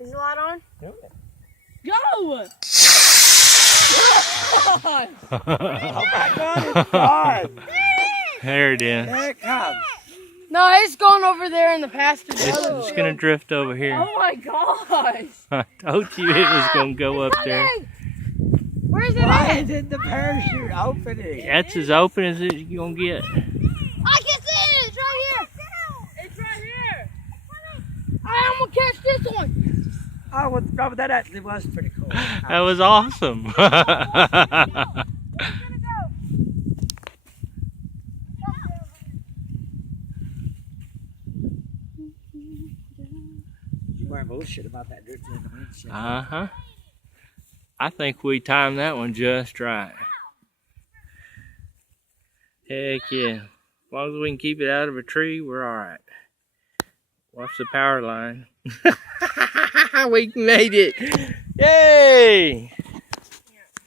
Is the light on? Do it. Go! Oh my God, it's gone. There it is. There it comes. No, it's going over there in the pasture. It's gonna drift over here. Oh my gosh! I told you it was gonna go up there. Where is it Why at? isn't the parachute opening? That's as open as it's gonna get. I can see it! It's right here! It's right here! I'm gonna catch this one! Oh, well, that actually was pretty cool. That was awesome. You weren't bullshit about that drifting in the windshield. Uh-huh. I think we timed that one just right. Heck yeah. As long as we can keep it out of a tree, we're alright. Watch the power line. We made it. Yay!